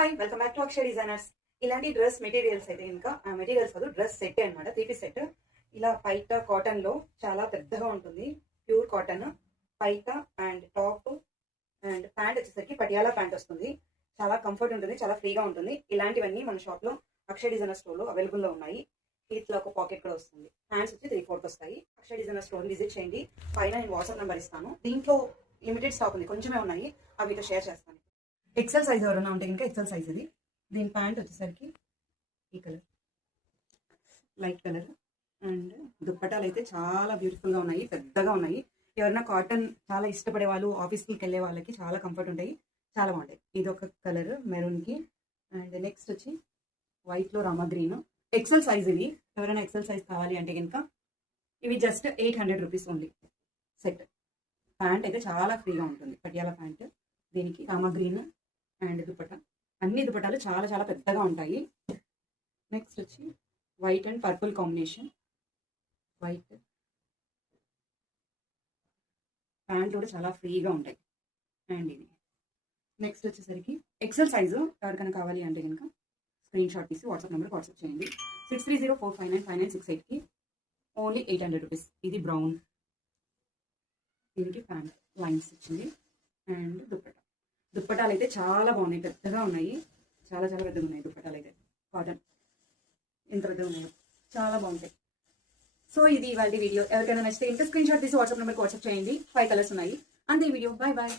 Hi welcome back to Akshay designers. ఇలాంటి dress materials అయితే ఇంకా మెటీరియల్స్ కాదు, డ్రెస్ సెట్ అనమాట. 3 పీస్ సెట్. ఇలా పైట కాటన్ లో చాలా పెద్దగా ఉంటుంది, ప్యూర్ కాటన్. పైట అండ్ టాప్ అండ్ ప్యాంట్ వచ్చేసరికి పటియాలా ప్యాంట్ వస్తుంది. చాలా కంఫర్ట్ ఉంటుంది, చాలా ఫ్రీగా ఉంటుంది. ఇలాంటివన్నీ మన షాప్ లో అక్షయ్ డిజైనర్ స్టోర్ లో అవైలబుల్ లో ఉన్నాయి. ఇట్లా ఒక పాకెట్ కూడా వస్తుంది. హ్యాండ్స్ వచ్చి 3/4 వస్తాయి. అక్షయ్ డిజైనర్ స్టోర్ విజిట్ చేయండి. పైన నేను వాట్సాప్ నెంబర్ ఇస్తాను. దీంట్లో లిమిటెడ్ స్టాక్ ఉంది, కొంచెమే ఉన్నాయి. అవి మీతో షేర్ చేస్తాను. ఎక్సెల్ సైజ్ ఎవరైనా ఉంటే ఇంకా ఎక్సెల్ సైజ్ ఇది. దీని ప్యాంట్ వచ్చేసరికి ఈ కలర్, లైట్ కలర్. అండ్ దుప్పటాలు అయితే చాలా బ్యూటిఫుల్గా ఉన్నాయి, పెద్దగా ఉన్నాయి. ఎవరైనా కాటన్ చాలా ఇష్టపడే వాళ్ళు, ఆఫీస్కి వెళ్ళే వాళ్ళకి చాలా కంఫర్ట్ ఉంటాయి, చాలా బాగుంటాయి. ఇది ఒక కలర్ మెరూన్కి. అండ్ నెక్స్ట్ వచ్చి వైట్లో రామా గ్రీన్. ఎక్సెల్ సైజ్ ఇవి. ఎవరైనా ఎక్సెల్ సైజ్ కావాలి అంటే కనుక ఇవి just 800 rupees only set. Pant అయితే చాలా ఫ్రీగా ఉంటుంది, పటియాలా ప్యాంట్. దీనికి రామా గ్రీన్ అండ్ దుపట్టా. అన్ని దుపట్టాలు చాలా చాలా పెద్దగా ఉంటాయి. నెక్స్ట్ వచ్చి white and purple combination. White pant కూడా చాలా ఫ్రీగా ఉంటాయి. అండ్ ఇది నెక్స్ట్ వచ్చేసరికి ఎక్సెల్ సైజు ఎవరికైనా కావాలి అంటే కనుక స్క్రీన్ షాట్ తీసి వాట్సాప్ నెంబర్ వాట్సాప్ చేయండి. 6304595968కి ఓన్లీ 800 రూపీస్. ఇది బ్రౌన్. దీనికి ప్యాంట్ లైన్స్ వచ్చింది. అండ్ దుప్పటాలు అయితే చాలా బాగున్నాయి, పెద్దగా ఉన్నాయి, చాలా చాలా పెద్దగా ఉన్నాయి దుప్పటాలు అయితే. కాటన్ ఎంత పెద్దగా ఉన్నాయో, చాలా బాగుంటాయి. సో ఇది ఇవాళ వీడియో. ఎవరికైనా నచ్చితే ఇంకా స్క్రీన్ షాట్ తీసి వాట్సాప్ నెంబర్కి వాట్సాప్ చేయండి. 5 కలర్స్ ఉన్నాయి. అంతే వీడియో. Bye bye.